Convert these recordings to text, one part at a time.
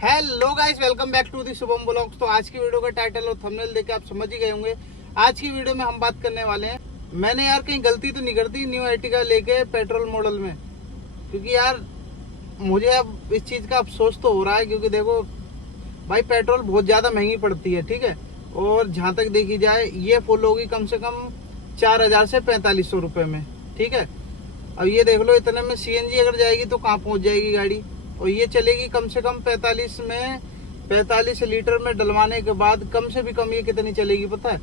Hello guys, welcome back to the Shubham blogs. तो आज की वीडियो का टाइटल और थंबनेल देख के आप समझ ही गए होंगे। आज की वीडियो में हम बात करने वाले हैं, मैंने यार कहीं गलती तो नहीं कर दी न्यू अर्टिगा लेके पेट्रोल मॉडल में, क्योंकि यार मुझे अब इस चीज का अफसोस तो हो रहा है। क्योंकि देखो भाई, पेट्रोल बहुत ज्यादा महंगी पड़ती है, ठीक है। और जहां तक देखी जाए ये फुल होगी कम से कम 4000 से 4500 रुपए में, ठीक है। अब ये देख लो, इतने में सीएनजी अगर जाएगी तो कहाँ पहुंच जाएगी गाड़ी। और ये चलेगी कम से कम 45 लीटर में डलवाने के बाद कम से भी कम ये कितनी चलेगी पता है?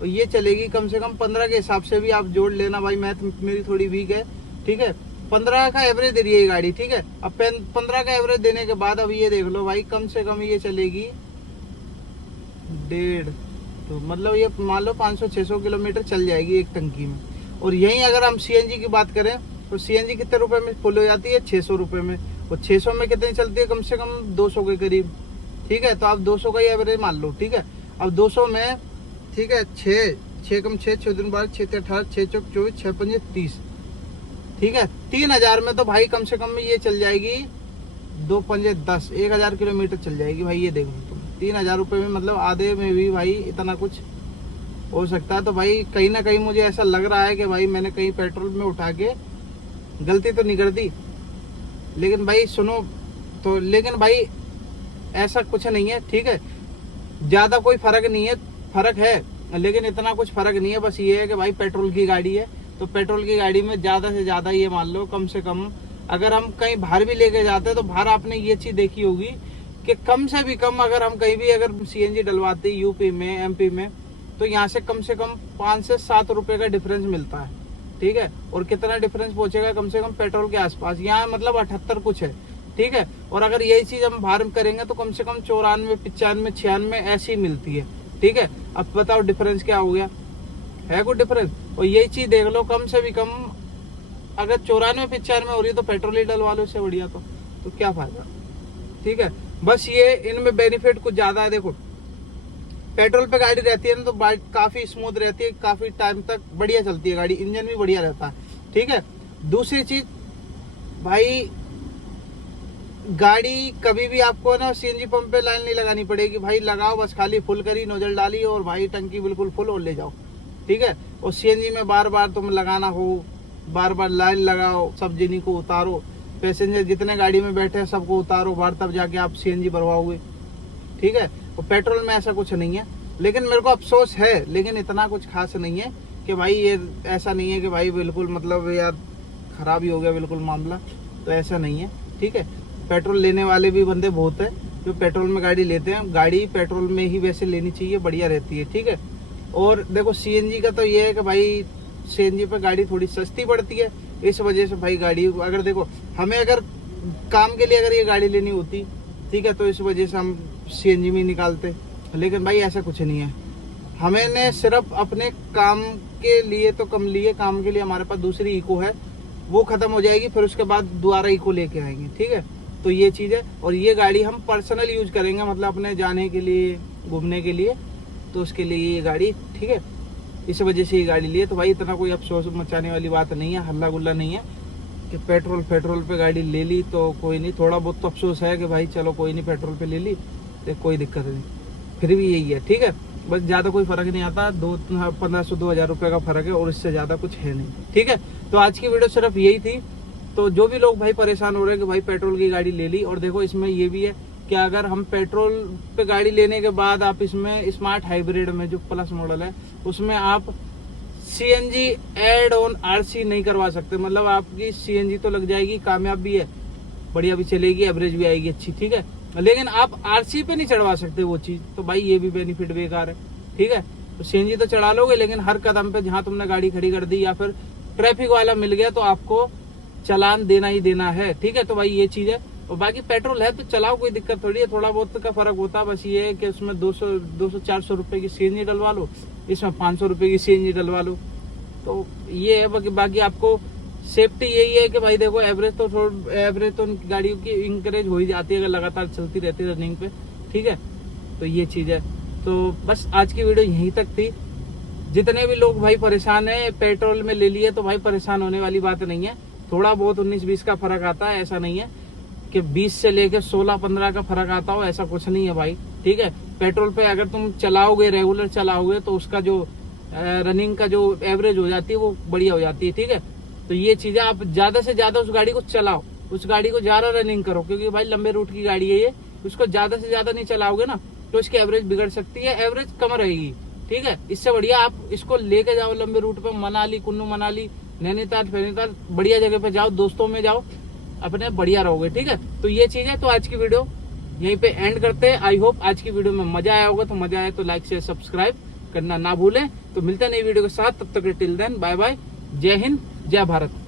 और ये चलेगी कम से कम 15 के हिसाब से भी आप जोड़ लेना भाई, मैथ मेरी थोड़ी वीक है, ठीक है। 15 का एवरेज दे रही है ये गाड़ी, ठीक है। अब 15 का एवरेज देने के बाद अब ये देख लो भाई, कम से कम ये चलेगी 1.5, तो मतलब ये मान लो 500-600 किलोमीटर चल जाएगी एक टंकी में। और यहीं अगर हम सीएनजी की बात करें तो सीएनजी कितने रुपए में फुल हो जाती है? 600 रुपए में। और 600 में कितनी चलती है? कम से कम 200 के करीब, ठीक है। तो आप 200 का ही एवरेज मान लो, ठीक है। अब 200 में, ठीक है, 6 कम 6 दिन 12 6 18 6 चौक 24 6 5 30, ठीक है। 3000 में तो भाई कम से कम ये चल जाएगी 2 5 10 1000 किलोमीटर चल जाएगी भाई। ये देखो तुम, 3000 रुपए में मतलब आधे में भी भाई इतना कुछ हो सकता है। तो भाई कहीं ना कहीं मुझे ऐसा लग रहा है कि भाई मैंने कहीं पेट्रोल में उठा के गलती तो नहीं कर दी। लेकिन भाई सुनो तो, लेकिन भाई ऐसा कुछ नहीं है, ठीक है। ज्यादा कोई फर्क नहीं है, फर्क है लेकिन इतना कुछ फर्क नहीं है। बस ये है कि भाई पेट्रोल की गाड़ी है, तो पेट्रोल की गाड़ी में ज्यादा से ज्यादा ये मान लो कम से कम अगर हम कहीं बाहर भी लेके जाते हैं तो बाहर आपने ये चीज देखी होगी कि कम से भी कम अगर हम कहीं भी अगर सीएनजी डलवाते यूपी में एमपी में, तो यहाँ से कम 5 से 7 रुपए का डिफरेंस मिलता है, ठीक है। और कितना डिफरेंस पहुंचेगा? कम से कम पेट्रोल के आसपास, यहाँ मतलब 78 कुछ है, ठीक है। और अगर यही चीज हम बाहर करेंगे तो कम से कम 94 95 96 ऐसी ही मिलती है, ठीक है। अब बताओ डिफरेंस क्या हो गया? है कोई डिफरेंस? और यही चीज देख लो, कम से भी कम अगर 94 95 हो रही है तो पेट्रोल ही डलवा लो, इससे बढ़िया तो क्या फायदा, ठीक है। बस ये इनमें बेनिफिट कुछ ज्यादा है। देखो पेट्रोल पे गाड़ी रहती है ना तो काफी स्मूथ रहती है, काफी टाइम तक बढ़िया चलती है गाड़ी, इंजन भी बढ़िया रहता है, ठीक है। दूसरी चीज भाई, गाड़ी कभी भी आपको ना सीएनजी पंप पे लाइन नहीं लगानी पड़ेगी भाई। लगाओ बस, खाली फुल करी, नोजल डाली और भाई टंकी बिल्कुल फुल और ले जाओ, ठीक है। और सीएनजी में बार बार तुम लगाना हो, बार बार लाइन लगाओ, सब जिन्हीं को उतारो, पैसेंजर जितने गाड़ी में बैठे हैं सबको उतारो बाहर, तब जाके आप सीएनजी भरवाओगे, ठीक है। और पेट्रोल में ऐसा कुछ नहीं है। लेकिन मेरे को अफसोस है, लेकिन इतना कुछ खास नहीं है कि भाई ये ऐसा नहीं है कि भाई बिल्कुल मतलब यार खराब ही हो गया बिल्कुल मामला, तो ऐसा नहीं है, ठीक है। पेट्रोल लेने वाले भी बंदे बहुत है जो पेट्रोल में गाड़ी लेते हैं। गाड़ी पेट्रोल में ही वैसे लेनी चाहिए, बढ़िया रहती है, ठीक है। और देखो सीएनजी का तो ये है कि भाई सीएनजी पे गाड़ी थोड़ी सस्ती पड़ती है, इस वजह से भाई गाड़ी अगर देखो हमें अगर काम के लिए अगर ये गाड़ी लेनी होती, ठीक है, तो इस वजह से हम सीएनजी में निकालते। लेकिन भाई ऐसा कुछ नहीं है, हमें सिर्फ अपने काम के लिए तो कम लिए, काम के लिए हमारे पास दूसरी इको है, वो खत्म हो जाएगी, फिर उसके बाद दोबारा इको लेके आएंगे, ठीक है। तो ये चीज है। और ये गाड़ी हम पर्सनल यूज करेंगे, मतलब अपने जाने के लिए, घूमने के लिए, तो उसके लिए ये गाड़ी, ठीक है, इस वजह से ये गाड़ी लिए। तो भाई इतना कोई अफसोस मचाने वाली बात नहीं है, हल्ला गुल्ला नहीं है कि पेट्रोल पे गाड़ी ले ली तो कोई नहीं। थोड़ा बहुत तो अफसोस है कि भाई चलो कोई नहीं, पेट्रोल पे ले ली तो कोई दिक्कत नहीं, फिर भी यही है, ठीक है। बस ज्यादा कोई फर्क नहीं आता, 1500-2000 रुपए का फर्क है और इससे ज्यादा कुछ है नहीं, ठीक है। तो आज की वीडियो सिर्फ यही थी। तो जो भी लोग भाई परेशान हो रहे हैं कि भाई पेट्रोल की गाड़ी ले ली, और देखो इसमें ये भी है कि अगर हम पेट्रोल पे गाड़ी लेने के बाद आप इसमें स्मार्ट हाइब्रिड में जो प्लस मॉडल है उसमें आप सीएनजी एड ऑन आरसी नहीं करवा सकते। मतलब आपकी सीएनजी तो लग जाएगी, कामयाब भी है, बढ़िया भी चलेगी, एवरेज भी आएगी अच्छी, ठीक है। लेकिन आप आरसी पे नहीं चढ़वा सकते वो चीज, तो भाई ये भी बेनिफिट बेकार है, ठीक है। तो सीएनजी तो चढ़ा लोगे, लेकिन हर कदम पे जहां तुमने गाड़ी खड़ी कर दी या फिर ट्रैफिक वाला मिल गया तो आपको चालान देना ही देना है, ठीक है। तो भाई ये चीज है। और बाकी पेट्रोल है तो चलाओ, कोई दिक्कत थोड़ी है, थोड़ा बहुत का फर्क होता है। बस ये है कि उसमें 200-400 रुपए की सीएनजी डलवा लो, इसमें 500 रुपए की सीएनजी डलवा लो, तो ये है। बाकी आपको सेफ्टी यही है कि भाई देखो एवरेज तो गाड़ियों की इंकरेज हो ही जाती है अगर लगातार चलती रहती है रनिंग पे, ठीक है। तो ये चीज है। तो बस आज की वीडियो यहीं तक थी। जितने भी लोग भाई परेशान है पेट्रोल में ले लिए, तो भाई परेशान होने वाली बात नहीं है, थोड़ा बहुत 19-20 का फर्क आता है, ऐसा नहीं है। कि 20 से लेके 16-15 का फर्क आता हो, ऐसा कुछ नहीं है भाई। ठीक है, पेट्रोल पे अगर तुम चलाओगे, रेगुलर चलाओगे, तो उसका जो रनिंग का जो एवरेज हो जाती है वो बढ़िया हो जाती है। ठीक है, तो ये चीजें आप ज्यादा से ज्यादा उस गाड़ी को चलाओ, उस गाड़ी को ज्यादा रनिंग करो, क्योंकि भाई लंबे रूट की गाड़ी है ये, उसको ज्यादा से ज्यादा नहीं चलाओगे ना तो इसकी एवरेज बिगड़ सकती है, एवरेज कम रहेगी। ठीक है, इससे बढ़िया आप इसको लेके जाओ लंबे रूट पे, मनाली, कुल्लू मनाली, नैनीताल, फैनीताल, बढ़िया जगह पे जाओ, दोस्तों में जाओ, अपने बढ़िया रहोगे। ठीक है, तो ये चीज है। तो आज की वीडियो यहीं पे एंड करते हैं। आई होप आज की वीडियो में मजा आया होगा, तो मजा आया तो लाइक शेयर सब्सक्राइब करना ना भूलें। तो मिलते हैं नई वीडियो के साथ, तब तक टिल देन बाय बाय, जय हिंद, जय भारत।